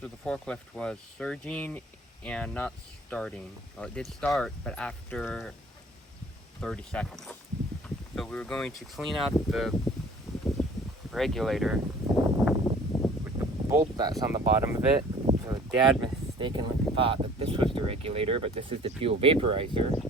So the forklift was surging and not starting. Well, it did start, but after 30 seconds. So we were going to clean out the regulator with the bolt that's on the bottom of it. So Dad mistakenly thought that this was the regulator, but this is the fuel vaporizer.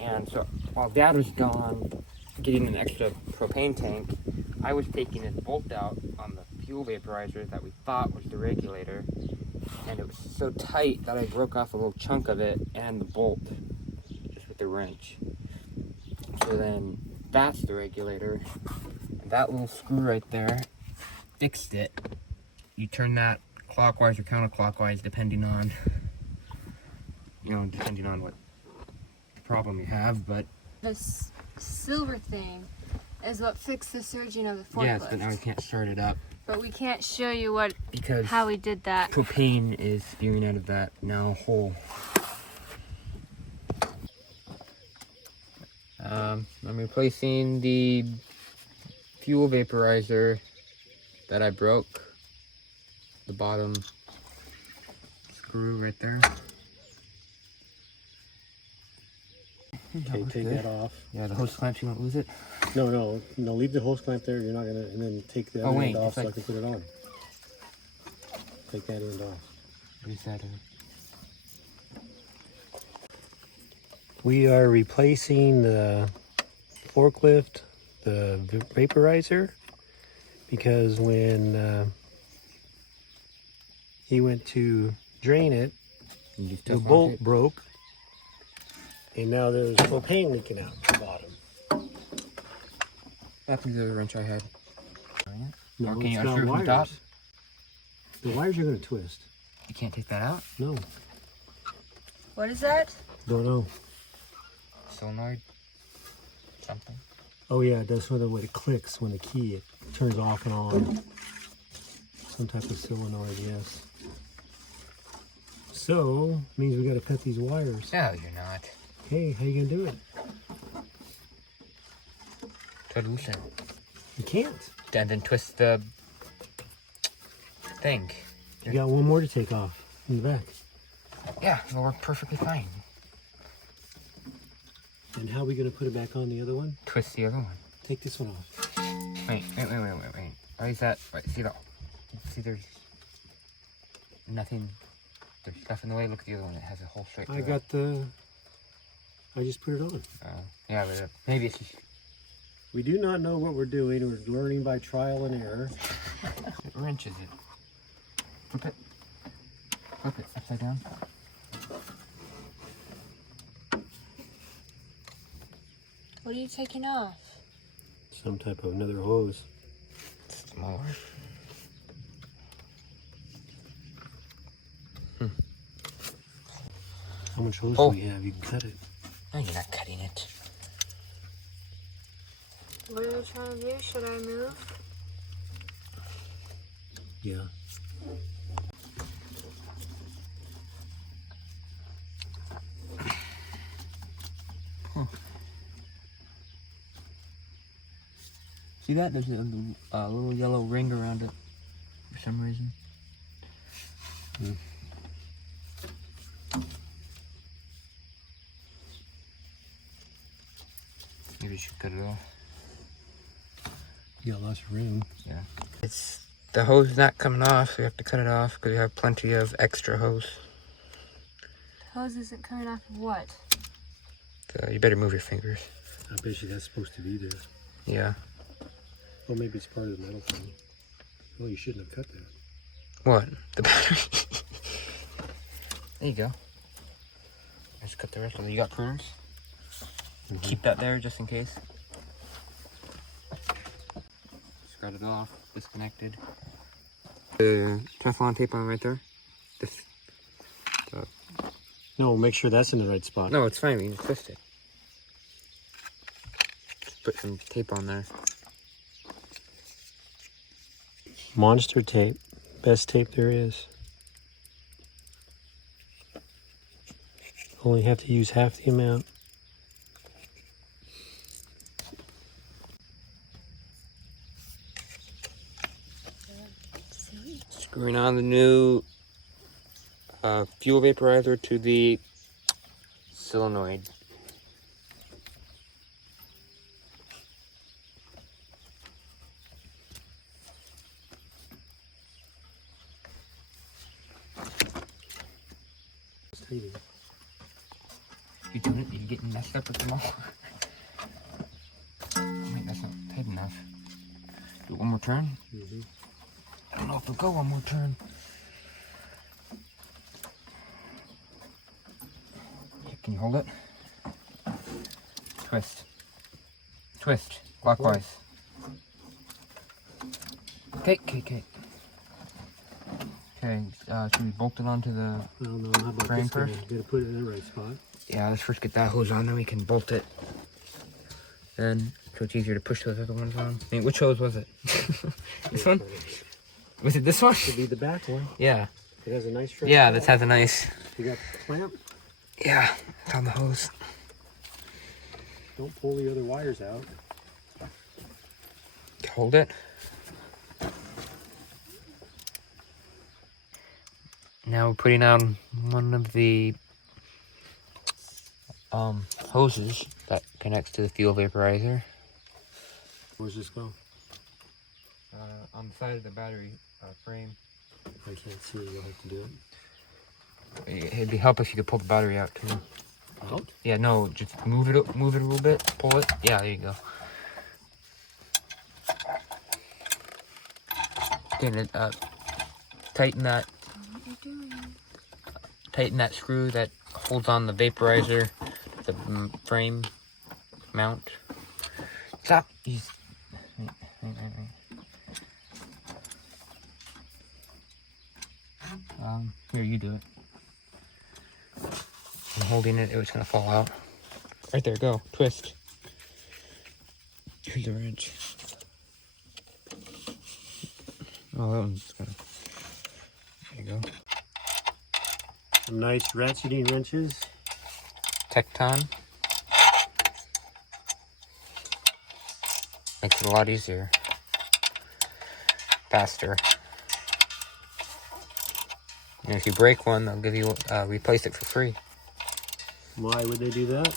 And so while Dad was gone getting an extra propane tank, I was taking this bolt out on the fuel vaporizer that we thought was the regulator, and it was so tight that I broke off a little chunk of it and the bolt just with the wrench. So then that's the regulator, and that little screw right there fixed it. You turn that clockwise or counterclockwise depending on what problem you have, but this silver thing is what fixed the surging of the forklift. yes, but now we can't start it up But we can't show you because how we did that. propane is spewing out of that now hole. I'm replacing the fuel vaporizer that I broke. The bottom screw right there. Okay, take that off. Yeah, the hose clamp, you won't lose it. No, leave the hose clamp there. You're not gonna, and then take the other end off so I can put it on. Take that end off. What is that? We are replacing the forklift, the vaporizer, because when he went to drain it, the bolt broke, and now there's propane leaking out the bottom. That's the wrench I had. No, Or can you it's got unscrew from the top? wires. The wires are going to twist. You can't take that out? No, What is that? don't know. Solenoid? Something? Oh yeah, that's when it clicks when the key it turns off and on. Some type of solenoid, yes. So means we got to cut these wires. No, you're not. Hey, how you gonna do it? To loosen. You can't. And then twist the thing. You got one more to take off in the back. Yeah, it'll work perfectly fine. And how are we gonna put it back on the other one? Twist the other one. Take this one off. Wait. Why is that? Wait, see there's nothing. There's stuff in the way. Look at the other one. It has a hole straight through it. I just put it on. Yeah, but maybe it's just... We do not know what we're doing. We're learning by trial and error. It wrenches it. Flip it. Flip it upside down. What are you taking off? Some type of another hose. Smaller. How much hose do we have? You can cut it. No, you're not cutting it. What are we trying to do? Should I move? Yeah. See that? There's a little yellow ring around it for some reason. Maybe you should cut it off. You got lots of room. Yeah. It's the hose is not coming off, so we have to cut it off because we have plenty of extra hose. The hose isn't coming off of what? So you better move your fingers. I bet you that's supposed to be there. Yeah. Or maybe it's part of the metal thing. Well, you shouldn't have cut that. What? The battery? There you go. Just cut the rest of it. You got pruners? Keep that there just in case. Just got it off. Disconnected. The Teflon tape on right there. No, make sure that's in the right spot. No, it's fine. We can twist it. Just put some tape on there. Monster tape. Best tape there is. Only have to use half the amount. Screwing on the new fuel vaporizer to the solenoid. You doing it? Are you getting messed up with them all? Wait, that's not tight enough. Do it one more turn? Mm-hmm. I don't know if it'll go one more turn. Can you hold it? Twist. Twist. Clockwise. Okay. Okay, should we bolt it onto the I don't know. How about frame this guy? first? You gotta put it in the right spot. Yeah, let's first get that hose on, then we can bolt it. Then, so it's easier to push those other ones on. I mean, which hose was it? This one? Was it this one? Should be the back one. Yeah. It has a nice stretch. Yeah, this has a nice... You got the clamp. Yeah, it's on the hose. Don't pull the other wires out. Hold it. Now we're putting on one of the hoses that connects to the fuel vaporizer. Where's this go? On the side of the battery frame. I can't see. You'll have to do it. It'd be help if you could pull the battery out too. Out? Yeah, no, just move it a little bit, pull it. Yeah, there you go. Getting it up. Tighten that. Tighten that screw that holds on the vaporizer, the frame mount. Stop. Wait. Here, you do it. I'm holding it. It was gonna fall out. Right there. Go. Twist. Here's the wrench. Oh, that one's gonna. There you go. Some nice ratcheting wrenches. Tecton. Makes it a lot easier. Faster. And if you break one, they'll give you replace it for free. Why would they do that?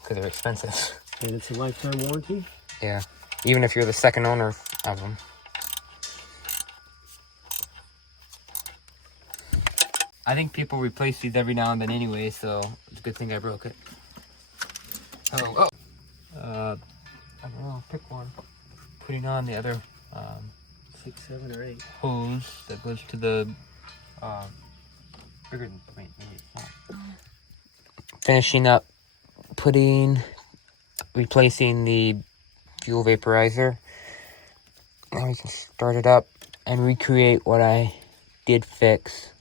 Because they're expensive. And it's a lifetime warranty? Yeah. Even if you're the second owner of them. I think people replace these every now and then anyway, so it's a good thing I broke it. Oh. I don't know, pick one. Putting on the other 6, 7, or 8. hose that goes to the bigger than, wait, maybe it's not. Finishing up replacing the fuel vaporizer. Now we can start it up and recreate what I did fix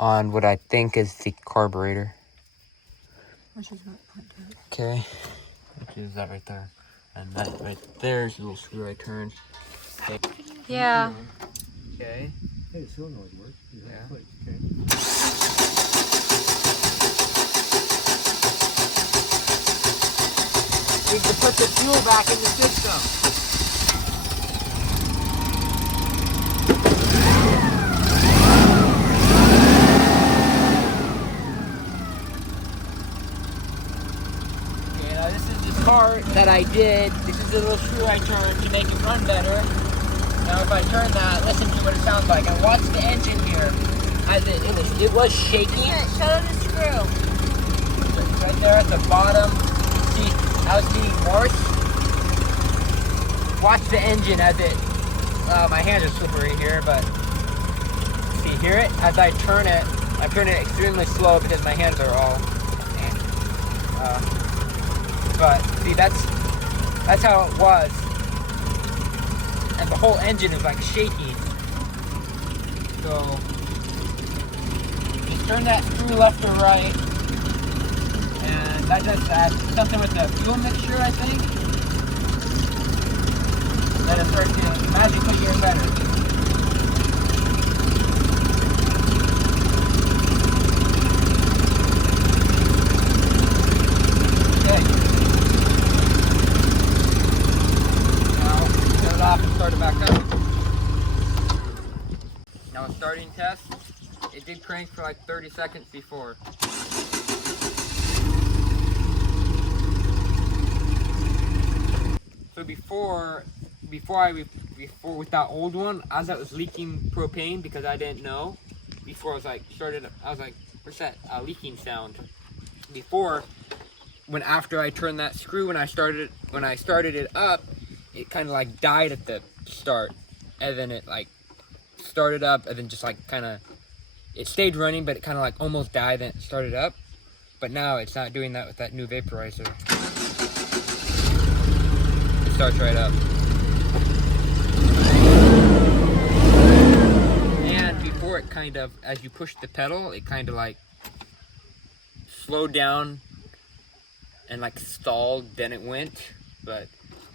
on what I think is the carburetor. Which is what point to it. Okay, which is that right there. And that right there is the little screw I turned. Okay. Yeah. Okay. Hey, the solenoid works. Yeah. Click. Okay. We can put the fuel back in the system. Okay, now this is the part that I did. This is the little screw I turned to make it run better. Now if I turn that, listen to what it sounds like. And watch the engine here. As it was shaking. Here, show them the screw. Right there at the bottom. See how it's being forced? Watch the engine as it, my hands are slippery here, but see, hear it? As I turn it extremely slow because my hands are all, but see, that's how it was. And the whole engine is like shaking. So, just turn that screw left or right. And that does that. Something with the fuel mixture, I think. Then it starts to magically get better. Okay. Now, turn it off and start it back up. starting test. It did crank for like 30 seconds before. So before with that old one, as I was leaking propane because I didn't know. Before I was like what's that leaking sound? Before, after I turned that screw, when I started it up, it kind of like died at the start, and then it like started up, and then just like kind of it stayed running, but it kind of like almost died, then it started up. But now it's not doing that with that new vaporizer. It starts right up. And before it kind of, as you push the pedal, it kind of like slowed down and like stalled, then it went. But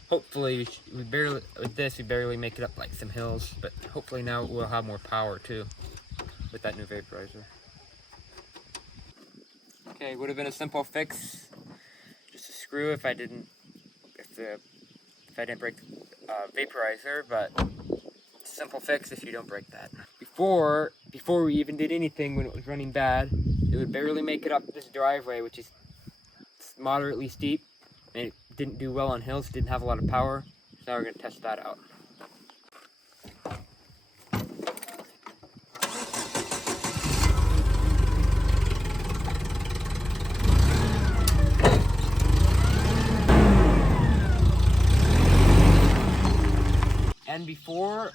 hopefully we barely make it up like some hills, but hopefully now we'll have more power too with that new vaporizer. Okay, would have been a simple fix, just a screw if I didn't break the vaporizer, but simple fix if you don't break that. Before we even did anything, when it was running bad, it would barely make it up this driveway, which is moderately steep, and it didn't do well on hills, didn't have a lot of power. So now we're going to test that out. And before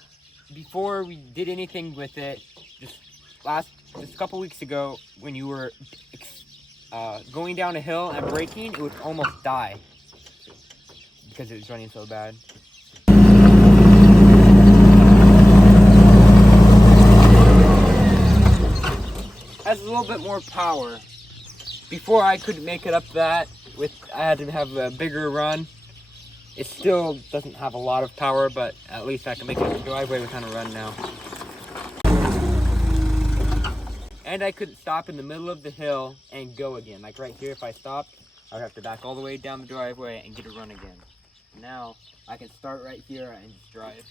we did anything with it, just a couple weeks ago, when you were going down a hill and braking, it would almost die because it was running so bad. Has a little bit more power. Before I couldn't make it up that, I had to have a bigger run. It still doesn't have a lot of power, but at least I can make it up the driveway with kind of run now. And I couldn't stop in the middle of the hill and go again. Like right here, if I stopped, I would have to back all the way down the driveway and get a run again. Now, I can start right here and just drive.